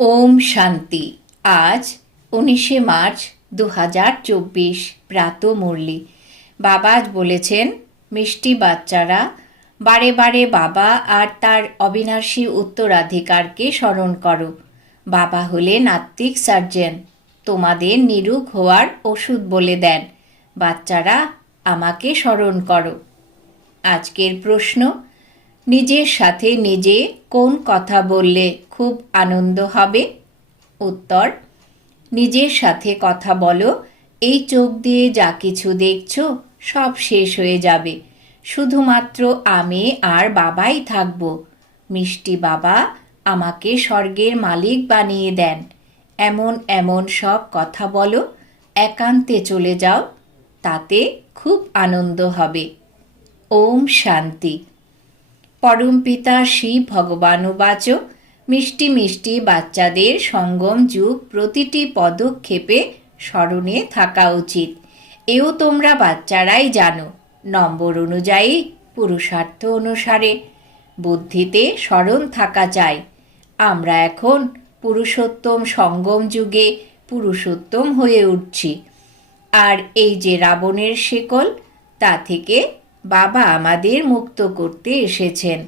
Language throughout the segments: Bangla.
ওম শান্তি। আজ উনিশে মার্চ দু হাজার চব্বিশ, প্রাত মুরলি। বাবা বলেছেন, মিষ্টি বাচ্চারা, বারে বারে বাবা আর তার অবিনাশী উত্তরাধিকারকে স্মরণ করো। বাবা হলেন আত্মিক সার্জেন। তোমাদের নিরুগ হওয়ার ওষুধ বলে দেন। বাচ্চারা আমাকে স্মরণ করো। আজকের প্রশ্ন নিজের সাথে নিজে কোন কথা বললে খুব আনন্দ হবে? উত্তর, নিজের সাথে কথা বলো, এই চোখ দিয়ে যা কিছু দেখছ সব শেষ হয়ে যাবে। শুধুমাত্র আমি আর বাবাই থাকব। মিষ্টি বাবা আমাকে স্বর্গের মালিক বানিয়ে দেন। এমন এমন সব কথা বলো, একান্তে চলে যাও, তাতে খুব আনন্দ হবে। ওম শান্তি। পরমপিতা শিব ভগবানুবাচ মিষ্টি মিষ্টি বাচ্চাদের সঙ্গম যুগ প্রতিটি পদক্ষেপে স্মরণে থাকা উচিত। এও তোমরা বাচ্চারাই জানো, নম্বর অনুযায়ী পুরুষার্থ অনুসারে। বুদ্ধিতে স্মরণ থাকা চাই। আমরা এখন পুরুষোত্তম সঙ্গম যুগে পুরুষোত্তম হয়ে উঠছি। আর এই যে রাবণের শেকল, তা থেকে বাবা আমাদের মুক্ত করতে এসেছেন।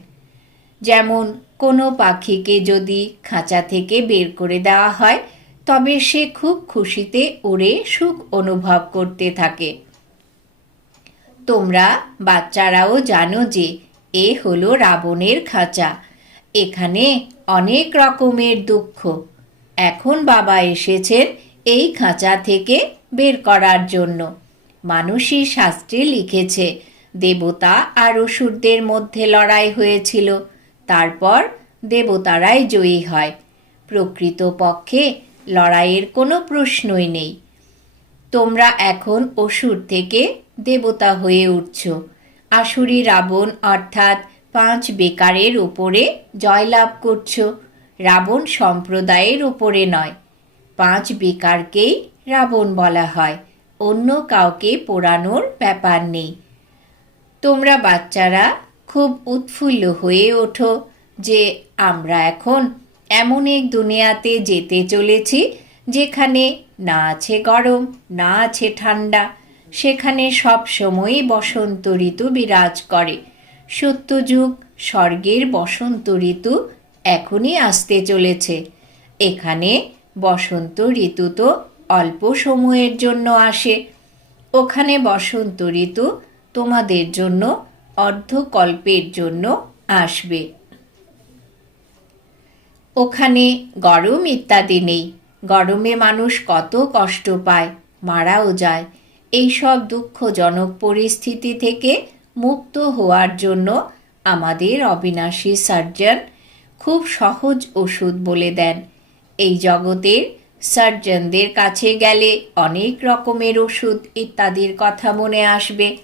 যেমন কোনো পাখিকে যদি খাঁচা থেকে বের করে দেওয়া হয়, তবে সে খুব খুশিতে উড়ে সুখ অনুভব করতে থাকে। তোমরা বাচ্চারাও জানো যে এ হলো রাবণের খাঁচা। এখানে অনেক রকমের দুঃখ। এখন বাবা এসেছেন এই খাঁচা থেকে বের করার জন্য। মানুষই শাস্ত্রে লিখেছে দেবতা আর অসুরদের মধ্যে লড়াই হয়েছিল। তারপর দেবতারাই জয়ী হয়। প্রকৃত পক্ষে লড়াইয়ের কোনো প্রশ্নই নেই। তোমরা এখন অসুর থেকে দেবতা হয়ে উঠছ। আসুরি রাবণ অর্থাৎ পাঁচ বেকারের উপরে জয়লাভ করছ। রাবণ সম্প্রদায়ের উপরে নয়। পাঁচ বেকারকেই রাবণ বলা হয়। অন্য কাউকে পোড়ানোর ব্যাপার নেই। তোমরা বাচ্চারা খুব উৎফুল্ল হয়ে ওঠো যে আমরা এখন এমন এক দুনিয়াতে যেতে চলেছি যেখানে না আছে গরম, না আছে ঠান্ডা। সেখানে সব সময়ই বসন্ত ঋতু বিরাজ করে। সত্যযুগ স্বর্গের বসন্ত ঋতু এখনই আসতে চলেছে। এখানে বসন্ত ঋতু তো অল্প সময়ের জন্য আসে। ওখানে বসন্ত ঋতু তোমাদের জন্য, অর্ধকল্পের জন্য আসবে। ওখানে গরম ইত্যাদি নেই। গরমে মানুষ কত কষ্ট পায়, মারাও যায়। এইসব দুঃখজনক পরিস্থিতি থেকে মুক্ত হওয়ার জন্য আমাদের অবিনাশী সার্জন খুব সহজ ওষুধ বলে দেন। এই জগতের সার্জনদের কাছে গেলে অনেক রকমের ওষুধ ইত্যাদির কথা মনে আসবে।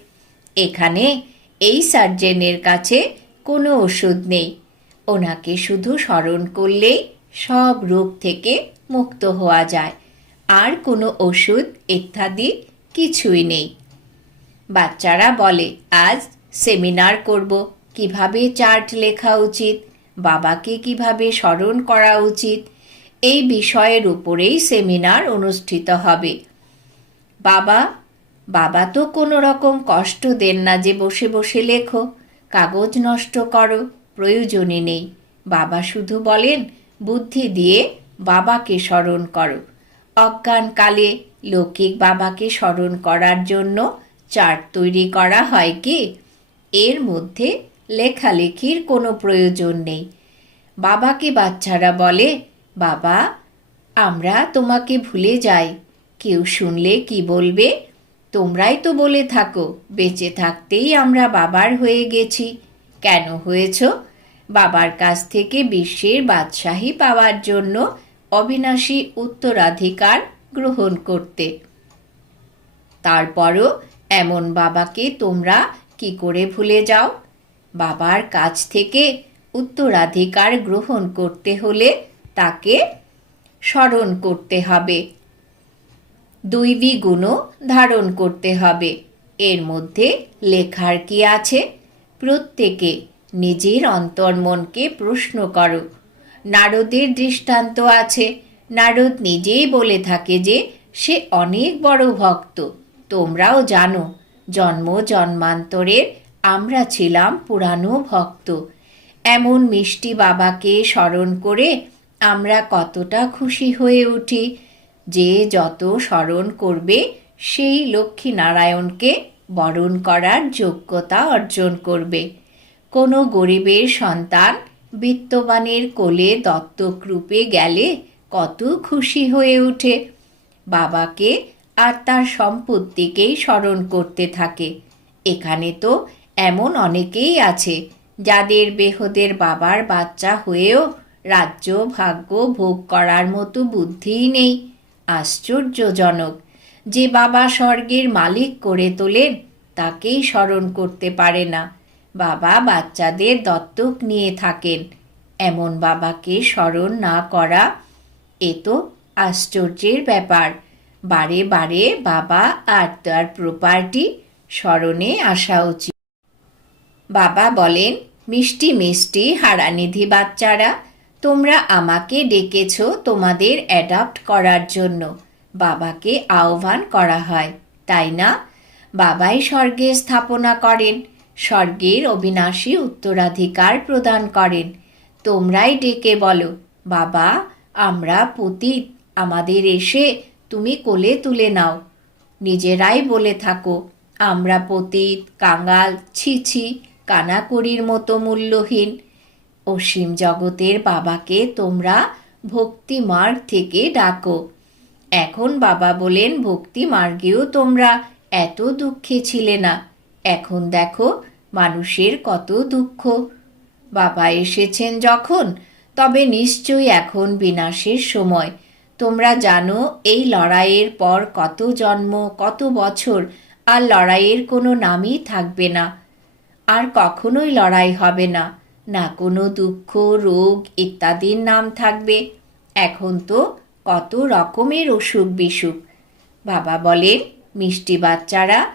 এখানে এই সার্জেনের কাছে কোনো ওষুধ নেই। ওনাকে শুধু স্মরণ করলেই সব রোগ থেকে মুক্ত হওয়া যায়। আর কোনো ওষুধ ইত্যাদি কিছুই নেই। বাচ্চারা বলে, আজ সেমিনার করব। কীভাবে চার্ট লেখা উচিত? বাবাকে কীভাবে স্মরণ করা উচিত? এই বিষয়ের উপরেই সেমিনার অনুষ্ঠিত হবে। বাবা বাবা তো কোনো রকম কষ্ট দেন না যে বসে বসে লেখো। কাগজ নষ্ট করো, প্রয়োজনই নেই। বাবা শুধু বলেন, বুদ্ধি দিয়ে বাবাকে স্মরণ করো। অজ্ঞানকালে লৌকিক বাবাকে স্মরণ করার জন্য চার্ট তৈরি করা হয় কি? এর মধ্যে লেখালেখির কোনো প্রয়োজন নেই। বাবাকে বাচ্চারা বলে, বাবা, আমরা তোমাকে ভুলে যাই। কেউ শুনলে কি বলবে? তোমরাই তো বলে থাকো, বেঁচে থাকতেই আমরা বাবার হয়ে গেছি। কেন হয়েছ? বাবার কাছ থেকে বিশ্বের বাদশাহী পাওয়ার জন্য অবিনাশী উত্তরাধিকার গ্রহণ করতে। তারপরও এমন বাবাকে তোমরা কি করে ভুলে যাও? বাবার কাছ থেকে উত্তরাধিকার গ্রহণ করতে হলে তাকে স্মরণ করতে হবে। দৈবী গুণও ধারণ করতে হবে। এর মধ্যে লেখার কি আছে? প্রত্যেকে নিজের অন্তর্মনকে প্রশ্ন করো। নারদের দৃষ্টান্ত আছে। নারদ নিজেই বলে থাকে যে, সে অনেক বড় ভক্ত। তোমরাও জানো, জন্ম জন্মান্তরের আমরা ছিলাম পুরানো ভক্ত। এমন মিষ্টি বাবাকে স্মরণ করে আমরা কতটা খুশি হয়ে উঠি। যে যত স্মরণ করবে, সেই লক্ষ্মী নারায়ণকে বরণ করার যোগ্যতা অর্জন করবে। কোনো গরিবের সন্তান বিত্তবানের কোলে দত্তক রূপে গেলে কত খুশি হয়ে ওঠে। বাবাকে আর তার সম্পত্তিকেই স্মরণ করতে থাকে। এখানে তো এমন অনেকেই আছে, যাদের বেহদের বাবার বাচ্চা হয়েও রাজ্য ভাগ্য ভোগ করার মতো বুদ্ধিই নেই। আশ্চর্যজনক। যে বাবা স্বর্গের মালিক করে তোলেন তাকেই স্মরণ করতে পারে না। বাবা বাচ্চাদের দত্তক নিয়ে থাকেন। এমন বাবাকে স্মরণ না করা এ তো আশ্চর্যের ব্যাপার। বারে বারে বাবা আর তার প্রপার্টি স্মরণে আসা উচিত। বাবা বলেন, মিষ্টি মিষ্টি হারানিধি বাচ্চারা তোমরা আমাকে ডেকেছ তোমাদের অ্যাডাপ্ট করার জন্য। বাবাকে আহ্বান করা হয়, তাই না? বাবাই স্বর্গে স্থাপনা করেন, স্বর্গের অবিনাশী উত্তরাধিকার প্রদান করেন। তোমরাই ডেকে বলো, বাবা, আমরা পতীত, আমাদের এসে তুমি কোলে তুলে নাও। নিজেরাই বলে থাকো, আমরা পতীত কাঙ্গাল ছিছি কানাকড়ির মতো মূল্যহীন। অসীম জগতের বাবাকে তোমরা ভক্তি মার্গ থেকে ডাকো। এখন বাবা বলেন ভক্তি মার্গেও তোমরা এত দুঃখে ছিলে না। এখন দেখো, মানুষের কত দুঃখ। বাবা এসেছেন যখন, তবে নিশ্চয়ই এখন বিনাশের সময়। তোমরা জানো, এই লড়াইয়ের পর কত জন্ম, কত বছর, আর লড়াইয়ের কোনো নামই থাকবে না। আর কখনোই লড়াই হবে না। না কোনো দুঃখ, রোগ ইত্যাদির নাম থাকবে। এখন তো কত রকমের অসুখ বিসুখ। বাবা বলেন, মিষ্টি বাচ্চারা,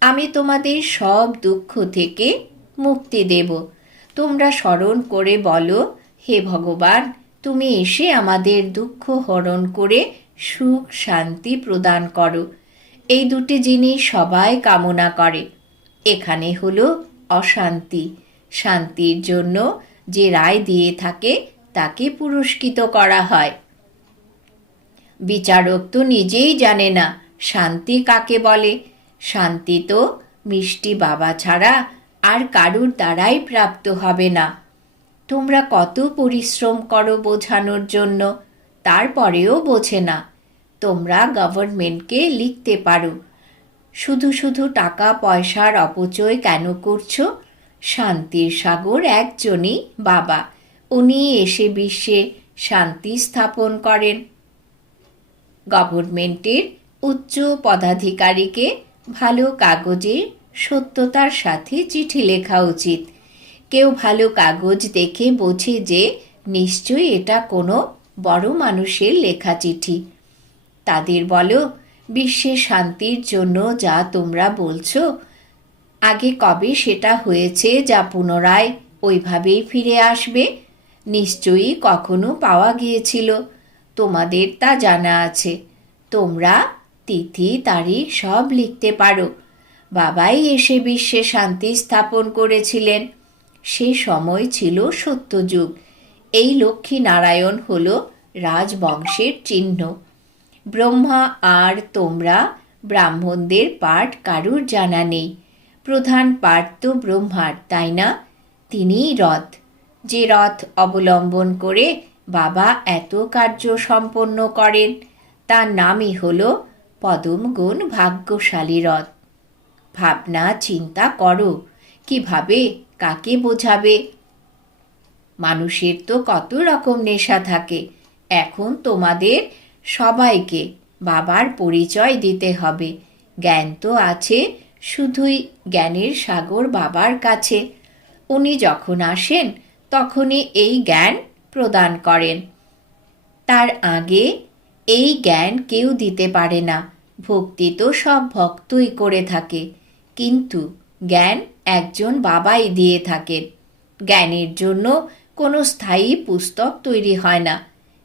আমি তোমাদের সব দুঃখ থেকে মুক্তি দেব। তোমরা স্মরণ করে বলো, হে ভগবান, তুমি এসে আমাদের দুঃখ হরণ করে সুখ, শান্তি প্রদান করো। এই দুটি জিনিস সবাই কামনা করে। এখানে হলো অশান্তি। শান্তির জন্য যে রায় দিয়ে থাকে, তাকে পুরস্কৃত করা হয়। বিচারক তো নিজেই জানে না, শান্তি কাকে বলে? শান্তি তো মিষ্টি বাবা ছাড়া আর কারুর দ্বারাই প্রাপ্ত হবে না। তোমরা কত পরিশ্রম করো বোঝানোর জন্য, তারপরেও বোঝে না। তোমরা গভর্নমেন্টকে লিখতে পারো। শুধু শুধু টাকা পয়সার অপচয় কেন করছ? শান্তির সাগর একজনই বাবা। উনি এসে বিশ্বে শান্তি স্থাপন করেন। গভর্নমেন্টের উচ্চ পদাধিকারীকে ভালো কাগজে সত্যতার সাথে চিঠি লেখা উচিত। কেউ ভালো কাগজ দেখে বোঝে যে নিশ্চয়ই এটা কোনো বড় মানুষের লেখা চিঠি। তাদের বলো, বিশ্বে শান্তির জন্য যা তোমরা বলছো আগে কবে সেটা হয়েছে যা পুনরায় ওইভাবেই ফিরে আসবে? নিশ্চয়ই কখনো পাওয়া গিয়েছিল। তোমাদের তা জানা আছে। তোমরা তিথি, তারিখ সব লিখতে পারো। বাবাই এসে বিশ্বে শান্তি স্থাপন করেছিলেন। সে সময় ছিল সত্যযুগ। এই লক্ষ্মী নারায়ণ হল রাজবংশের চিহ্ন। ব্রহ্মা আর তোমরা ব্রাহ্মণদের পাঠ কারুর জানা নেই। প্রধান পাঠ তো ব্রহ্মার, তাই না? তিনিই রথ। যে রথ অবলম্বন করে বাবা এত কার্য সম্পন্ন করেন, তার নামই হল পদমগুণ ভাগ্যশালী রথ। ভাবনা, চিন্তা করো, কীভাবে, কাকে বোঝাবে? মানুষের তো কত রকম নেশা থাকে, এখন তোমাদের সবাইকে বাবার পরিচয় দিতে হবে। জ্ঞান তো আছে শুধুই জ্ঞানের সাগর বাবার কাছে। উনি যখন আসেন, তখনই এই জ্ঞান প্রদান করেন। তার আগে এই জ্ঞান কেউ দিতে পারে না। ভক্তি তো সব ভক্তই করে থাকে। কিন্তু জ্ঞান একজন বাবাই দিয়ে থাকেন জ্ঞানের জন্য কোনো স্থায়ী পুস্তক তৈরি হয় না।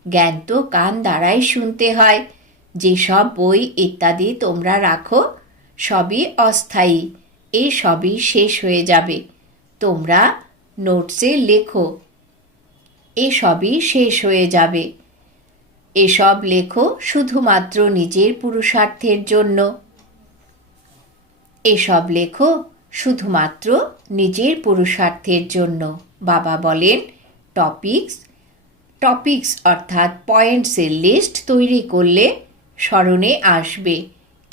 জ্ঞান তো কান দ্বারাই শুনতে হয়। যেসব বই ইত্যাদি তোমরা রাখো সবই অস্থায়ী এ সবই শেষ হয়ে যাবে। তোমরা নোটসে লেখো। এ সবই শেষ হয়ে যাবে। এসব লেখো শুধুমাত্র নিজের পুরুষার্থের জন্য। এসব লেখো শুধুমাত্র নিজের পুরুষার্থের জন্য। বাবা বলেন, টপিকস টপিকস অর্থাৎ পয়েন্টসের লিস্ট তৈরি করলে স্মরণে আসবে।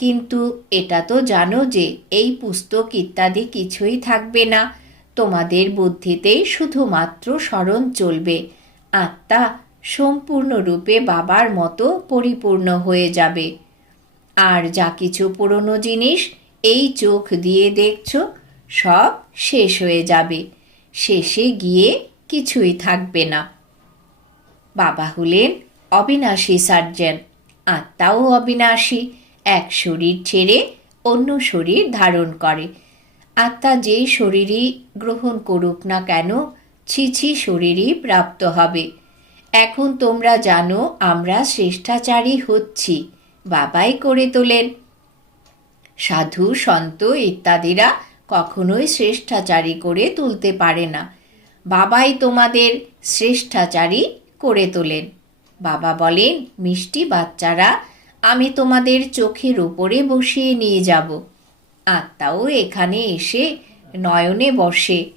কিন্তু এটা তো জানো যে এই পুস্তক ইত্যাদি কিছুই থাকবে না। তোমাদের বুদ্ধিতেই শুধুমাত্র স্মরণ চলবে। আত্মা সম্পূর্ণরূপে বাবার মতো পরিপূর্ণ হয়ে যাবে। আর যা কিছু পুরনো জিনিস এই চোখ দিয়ে দেখছ, সব শেষ হয়ে যাবে। শেষে গিয়ে কিছুই থাকবে না। বাবা হলেন অবিনাশী সার্জেন। আত্মাও অবিনাশী। এক শরীর ছেড়ে অন্য শরীর ধারণ করে। আত্মা যে শরীরই গ্রহণ করুক না কেন ছিছি শরীরই প্রাপ্ত হবে। এখন তোমরা জানো, আমরা শ্রেষ্ঠাচারী হচ্ছি। বাবাই করে তোলেন। সাধু, সন্ত ইত্যাদিরা কখনোই শ্রেষ্ঠাচারী করে তুলতে পারে না। বাবাই তোমাদের শ্রেষ্ঠাচারী করে তোলেন। বাবা বলেন, মিষ্টি বাচ্চারা আমি তোমাদের চোখের উপরে বসিয়ে নিয়ে যাব। আত্মাও এখানে এসে নয়নে বসে।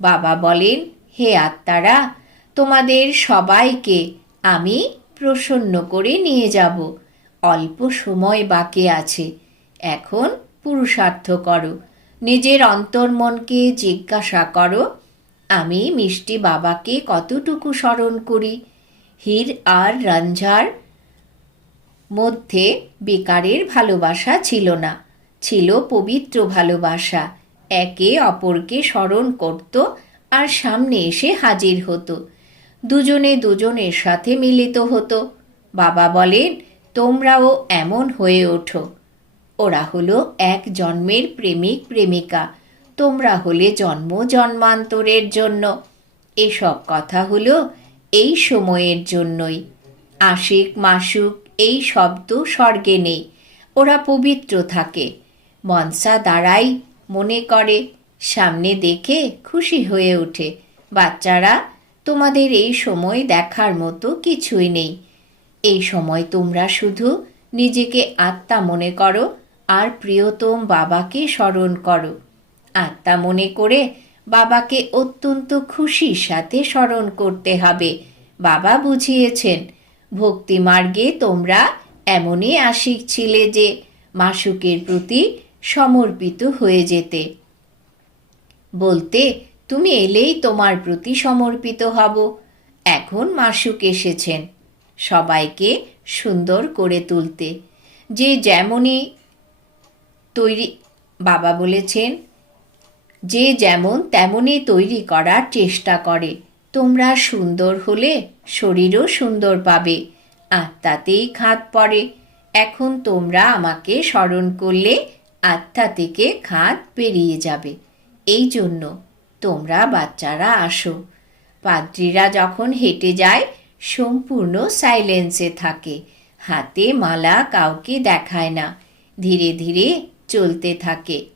বাবা বলেন, হে আত্মারা, তোমাদের সবাইকে আমি প্রসন্ন করে নিয়ে যাব। অল্প সময় বাকি আছে। এখন পুরুষার্থ করো। নিজের অন্তর্মনকে জিজ্ঞাসা করো। আমি মিষ্টি বাবাকে কতটুকু স্মরণ করি? হির আর রঞ্ঝার মধ্যে বেকারের ভালোবাসা ছিল না। ছিল পবিত্র ভালোবাসা। একে অপরকে স্মরণ করত আর সামনে এসে হাজির হতো। দুজনে দুজনের সাথে মিলিত হতো। বাবা বলেন, তোমরাও এমন হয়ে ওঠো। ওরা হলো এক জন্মের প্রেমিক প্রেমিকা। তোমরা হলে জন্ম জন্মান্তরের জন্য। এসব কথা হলো এই সময়ের জন্যই। আশিক, মাসুক এই শব্দ স্বর্গে নেই, ওরা পবিত্র থাকে। মনসা দাঁড়াই, মনে করে, সামনে দেখে খুশি হয়ে ওঠে। বাচ্চারা, তোমাদের এই সময় দেখার মতো কিছুই নেই। এই সময় তোমরা শুধু নিজেকে আত্মা মনে করো আর প্রিয়তম বাবাকে স্মরণ করো। আত্মা মনে করে বাবাকে অত্যন্ত খুশির সাথে স্মরণ করতে হবে। বাবা বুঝিয়েছেন ভক্তি মার্গে তোমরা এমনই আশিক ছিলে যে মাসুকের প্রতি সমর্পিত হয়ে যেতে। বলতে, তুমি এলেই তোমার প্রতি সমর্পিত হব। এখন মাসুক এসেছেন সবাইকে সুন্দর করে তুলতে। যে যেমনই তৈরি, বাবা বলেছেন, যে যেমন তেমনই তৈরি করার চেষ্টা করে। তোমরা সুন্দর হলে শরীরও সুন্দর পাবে আত্মাতেই খাত পড়ে। এখন তোমরা আমাকে স্মরণ করলে আত্মা থেকে খাত পেরিয়ে যাবে। এই জন্য তোমরা বাচ্চারা আসো। পাদ্রীরা যখন হেঁটে যায়, সম্পূর্ণ সাইলেন্সে থাকে। হাতে মালা কাউকে দেখায় না। ধীরে ধীরে চলতে থাকে।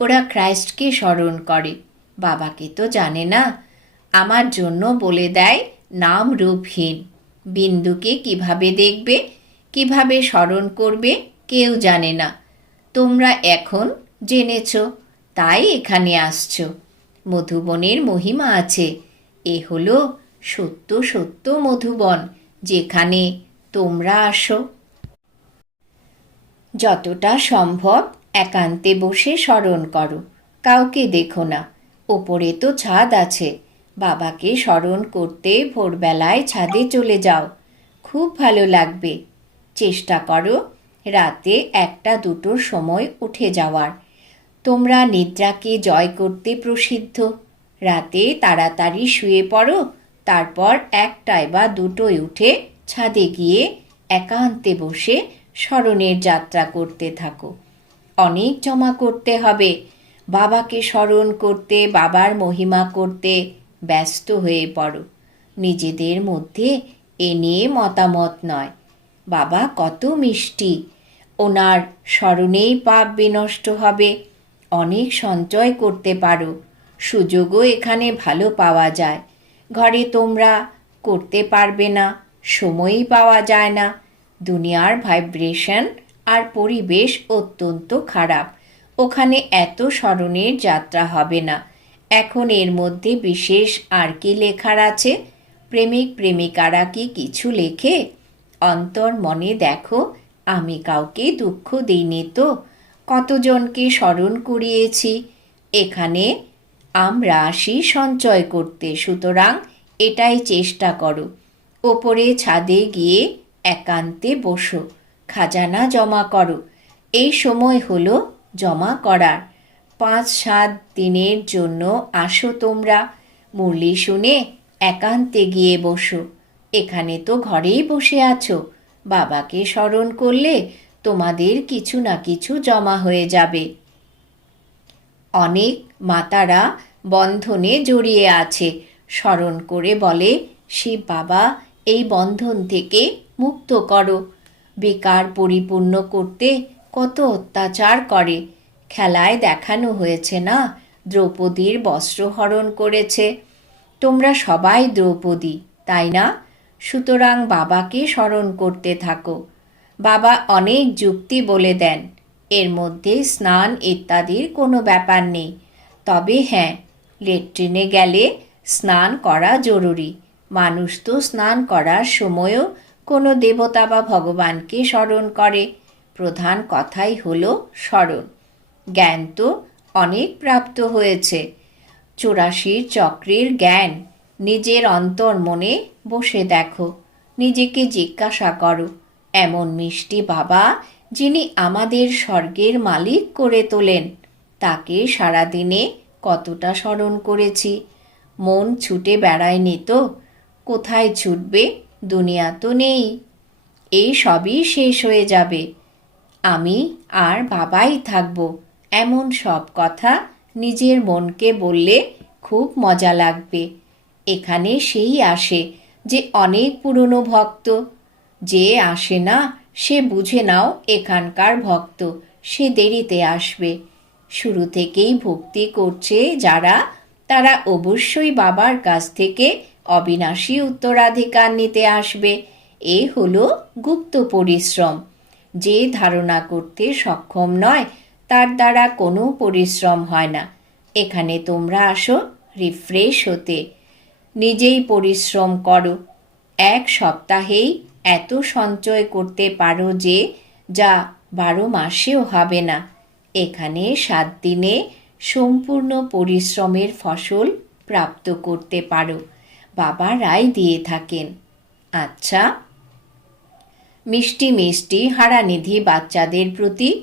ওরা ক্রাইস্টকে স্মরণ করে। বাবাকে তো জানে না আমার জন্য বলে দেয় নাম রূপহীন। বিন্দুকে কীভাবে দেখবে, কীভাবে স্মরণ করবে, কেউ জানে না। তোমরা এখন জেনেছ, তাই এখানে আসছ। মধুবনের মহিমা আছে। এ হলো সত্য সত্য মধুবন, যেখানে তোমরা আসো। যতটা সম্ভব একান্তে বসে স্মরণ করো। কাউকে দেখো না। ওপরে তো ছাদ আছে। বাবাকে স্মরণ করতে ভোরবেলায় ছাদে চলে যাও। খুব ভালো লাগবে। চেষ্টা করো রাতে একটা দুটোর সময় উঠে যাওয়ার। তোমরা নিদ্রাকে জয় করতে প্রসিদ্ধ। রাতে তাড়াতাড়ি শুয়ে পড়ো, তারপর একটায় বা দুটোয় উঠে ছাদে গিয়ে একান্তে বসে স্মরণের যাত্রা করতে থাকো। অনেক জমা করতে হবে। বাবাকে স্মরণ করতে, বাবার মহিমা করতে ব্যস্ত হয়ে পড়ো। নিজেদের মধ্যে এ নিয়ে মতামত নয়। বাবা, কত মিষ্টি। ওনার স্মরণেই পাপ বিনষ্ট হবে। অনেক সঞ্চয় করতে পারো। সুযোগও এখানে ভালো পাওয়া যায়। ঘরে তোমরা করতে পারবে না, সময়ই পাওয়া যায় না। দুনিয়ার ভাইব্রেশন আর পরিবেশ অত্যন্ত খারাপ। ওখানে এত স্মরণের যাত্রা হবে না। এখন এর মধ্যে বিশেষ আর কি লেখার আছে? প্রেমিক, প্রেমিকারা কি কিছু লেখে? অন্তর মনে দেখো, আমি কাউকে দুঃখ দিইনি তো। কতজনকে স্মরণ করিয়েছি? এখানে আমরা আসি সঞ্চয় করতে, সুতরাং এটাই চেষ্টা করো। ওপরে ছাদে গিয়ে একান্তে বসো, খাজানা জমা করো। এই সময় হলো জমা করার। পাঁচ সাত দিনের জন্য আসো তোমরা। মুরলি শুনে একান্তে গিয়ে বসো। এখানে তো ঘরেই বসে আছো। বাবাকে স্মরণ করলে তোমাদের কিছু না কিছু জমা হয়ে যাবে। অনেক মাতারা বন্ধনে জড়িয়ে আছে। স্মরণ করে বলে, শিব বাবা, এই বন্ধন থেকে মুক্ত করো। বেকার পরিপূর্ণ করতে কত অত্যাচার করে। খেলায় দেখানো হয়েছে না? দ্রৌপদীর বস্ত্রহরণ করেছে। তোমরা সবাই দ্রৌপদী, তাই না? সুতরাং বাবাকে স্মরণ করতে থাকো। বাবা অনেক যুক্তি বলে দেন। এর মধ্যে স্নান ইত্যাদির কোনো ব্যাপার নেই। তবে হ্যাঁ লেট্রিনে গেলে স্নান করা জরুরি। মানুষ তো স্নান করার সময়ও কোনো দেবতা বা ভগবানকে স্মরণ করে। প্রধান কথাই হলো স্মরণ। জ্ঞান তো অনেক প্রাপ্ত হয়েছে। চুরাশির চক্রের জ্ঞান, নিজের অন্তর মনে বসে দেখো, নিজেকে জিজ্ঞাসা করো, এমন মিষ্টি বাবা যিনি আমাদের স্বর্গের মালিক করে তোলেন, তাকে সারাদিনে কতটা স্মরণ করেছি। মন ছুটে বেড়ায়নি তো, কোথায় ছুটবে দুনিয়া তো নেই। এই সবই শেষ হয়ে যাবে, আমি আর বাবাই থাকব। এমন সব কথা নিজের মনকে বললে খুব মজা লাগবে। এখানে সেই আসে যে অনেক পুরনো ভক্ত। যে আসে না, সে বুঝে নাও এখানকার ভক্ত, সে দেরিতে আসবে। শুরু থেকেই ভক্তি করছে যারা, তারা অবশ্যই বাবার কাছ থেকে অবিনাশী উত্তরাধিকার নিতে আসবে। এ হলো গুপ্ত পরিশ্রম। যে ধারণা করতে সক্ষম নয় তার দ্বারা কোনো পরিশ্রম হয় না। এখানে তোমরা আসো রিফ্রেশ হতে। নিজেই পরিশ্রম করো। এক সপ্তাহেই এত সঞ্চয় করতে পারো যে, যা বারো মাসেও হবে না। এখানে সাত দিনে সম্পূর্ণ পরিশ্রমের ফসল প্রাপ্ত করতে পারো। বাবা রায় দিয়ে থাকেন। আচ্ছা। মিষ্টি মিষ্টি হারানিধি বাচ্চাদের প্রতি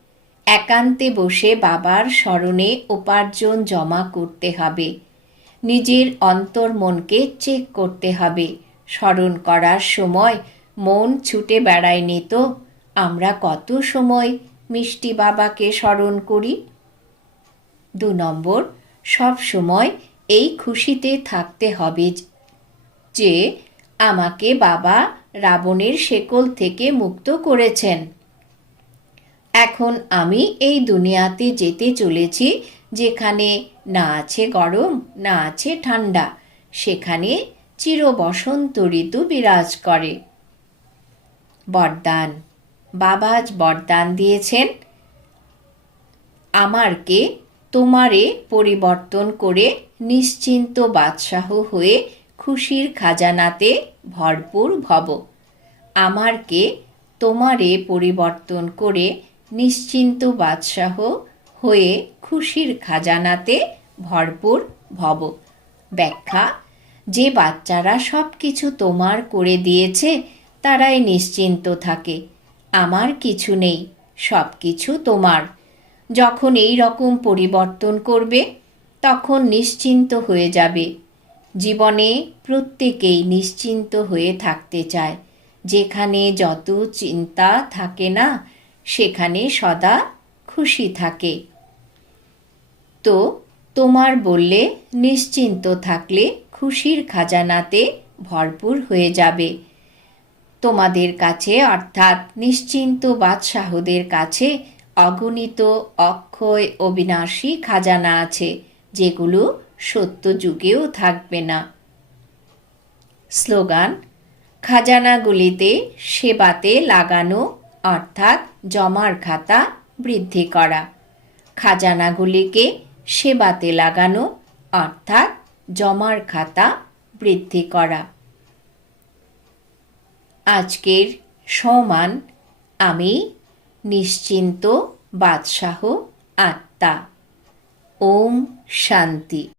একান্তে বসে বাবার স্মরণে উপার্জন জমা করতে হবে। নিজের অন্তর মনকে চেক করতে হবে। স্মরণ করার সময় মন ছুটে বেড়ায়নি তো। আমরা কত সময় মিষ্টি বাবাকে স্মরণ করি? দু নম্বর, সব সময় এই খুশিতে থাকতে হবে যে, আমাকে বাবা রাবণের শেকল থেকে মুক্ত করেছেন। এখন আমি এই দুনিয়াতে যেতে চলেছি, যেখানে না আছে গরম, না আছে ঠান্ডা। সেখানে চির বসন্ত ঋতু বিরাজ করে। বরদান। বাবাজ বরদান দিয়েছেন। আমারকে তোমারে পরিবর্তন করে নিশ্চিন্ত বাদশাহ হয়ে খুশির খাজানাতে ভরপুর ভব। আমারকে তোমারে পরিবর্তন করে নিশ্চিন্ত বাদশাহ হয়ে খুশির খাজানাতে ভরপুর ভব। ব্যাখ্যা, যে বাচ্চারা সব কিছু তোমার করে দিয়েছে, তারাই নিশ্চিন্ত থাকে। আমার কিছু নেই সব কিছু তোমার। যখন এই রকম পরিবর্তন করবে, তখন নিশ্চিন্ত হয়ে যাবে। জীবনে প্রত্যেকেই নিশ্চিন্ত হয়ে থাকতে চায়। যেখানে যত চিন্তা থাকে না সেখানে সদা খুশি থাকে। তো তোমার বললে, নিশ্চিন্ত থাকলে খুশির খাজানাতে ভরপুর হয়ে যাবে। তোমাদের কাছে অর্থাৎ নিশ্চিন্ত বাদশাহদের কাছে অগণিত অক্ষয় অবিনাশী খাজানা আছে, যেগুলো সত্য যুগেও থাকবে না। স্লোগান, খাজানাগুলিতে সেবাতে লাগানো অর্থাৎ জমার খাতা বৃদ্ধি করা। খাজানাগুলিকে সেবাতে লাগানো, অর্থাৎ জমার খাতা বৃদ্ধি করা। আজকের সমান আমি নিশ্চিন্ত বাদশাহ আত্মা। ওম শান্তি।